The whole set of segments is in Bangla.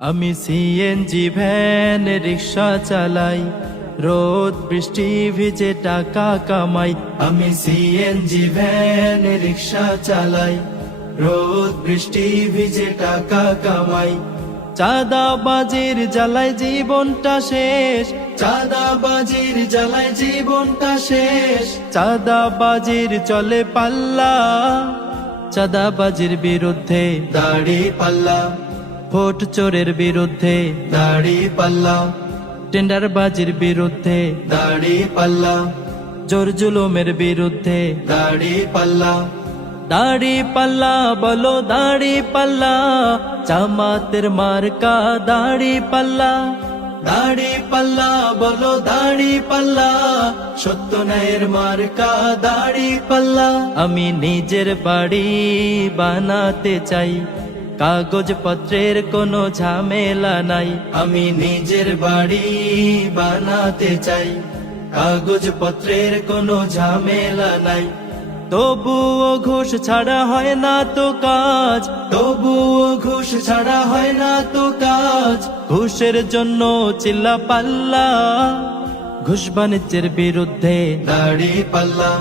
আমি সিএনজি ভ্যান রিক্সা চালাই, রোদ বৃষ্টি ভিজে টাকা কামাই। আমি সিএনজি ভ্যান রিক্সা চালাই, রোদ বৃষ্টি ভিজে টাকা কামাই। চাঁদাবাজির জ্বালায় জীবনটা শেষ, চাঁদাবাজির জ্বালায় জীবনটা শেষ। চাঁদাবাজির চলে পাল্লা, চাঁদাবাজির বিরুদ্ধে দাড়ি পাল্লা। ভোট চোরের বিরুদ্ধে দাড়ি পাল্লা, টেন্ডারবাজির বিরুদ্ধে দাড়ি পাল্লা, জোর জুলুমের বিরুদ্ধে দাড়ি পাল্লা। দাড়ি পাল্লা বলো দাড়ি পাল্লা, জামাতের মার্কা দাড়ি পাল্লা। দাড়ি পাল্লা বলো দাড়ি পাল্লা, সত্য ন্যায়ের মার্কা দাড়ি পাল্লা। আমি নিজের বাড়ি বানাতে চাই, কাগজ পত্রের কোনো ঝামেলা নাই। আমি নিজের বাড়ি বানাতে চাই, কাগজ পত্রের কোনো ঝামেলা নাই। তবুও ঘুষ ছাড়া হয় না তো কাজ, তবুও ঘুষ ছাড়া হয় না তো কাজ। ঘুষের জন্য চিল্লা পাল্লা, ঘুষ বাণিজ্যের বিরুদ্ধে দাড়ি পাল্লা,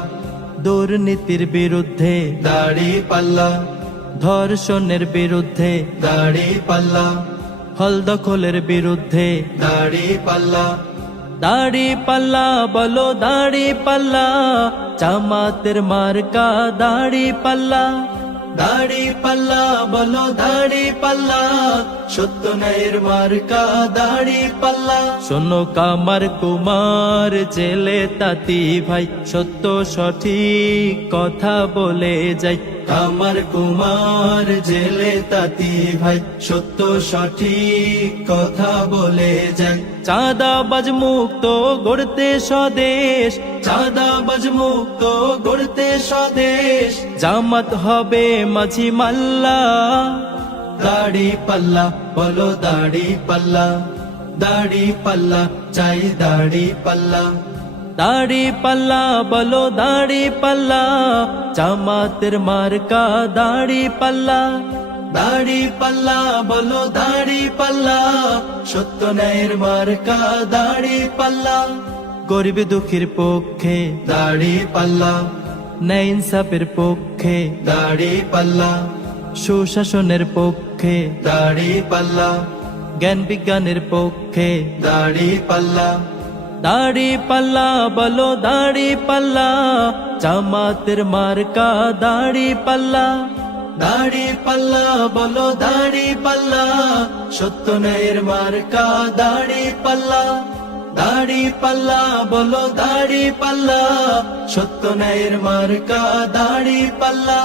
দুর্নীতির বিরুদ্ধে দাড়ি পাল্লা, ধর্ষণের বিরুদ্ধে দাড়ি পাল্লা, হল দখলের বিরুদ্ধে দাড়ি পাল্লা। দাড়ি পাল্লা বলো দাড়ি পাল্লা, জামাতের মার্কা দাড়ি পাল্লা। দাড়ি পাল্লা বলো দাড়ি পাল্লা, সত্য ন্যায়ের মার্কা দাড়ি পাল্লা। শোনো কামার কুমার জেলে তাঁতি ভাই, সত্য সঠিক কথা বলে যাই। কামার কুমার জেলে তাঁতি ভাই, সত্য সঠিক কথা বলে যাই। চাঁদাবাজ মুক্ত গড়তে স্বদেশ, চাঁদাবাজ মুক্ত গড়তে স্বদেশ। জামাত হবে মাঝি মাল্লা, দাড়ি পাল্লা বলো দাড়ি পাল্লা, দাড়ি পাল্লা চাই দাড়ি পাল্লা। দাড়ি পাল্লা বলো দাড়ি পাল্লা, জামাতের মার্কা দাড়ি পাল্লা। দাড়ি পাল্লা বলো দাড়ি পাল্লা, সত্য ন্যায়ের মার্কা দাড়ি পাল্লা। গরিব দুঃখীর পক্ষে দাড়ি পাল্লা, ন্যায় ইনসাফের পক্ষে দাড়ি পাল্লা, সুশাসনের পক্ষে দাড়ি পাল্লা, জ্ঞান বিজ্ঞানের পক্ষে দাড়ি পাল্লা। দাড়ি পাল্লা বলো দাড়ি পাল্লা, জামাতের মার্কা দাড়ি পাল্লা। দাড়ি পাল্লা বলো দাড়ি পাল্লা, সত্য ন্যায়ের মার্কা দাড়ি পাল্লা। দাড়ি পাল্লা বলো দাড়ি পাল্লা, সত্য ন্যায়ের মার্কা দাড়ি পাল্লা।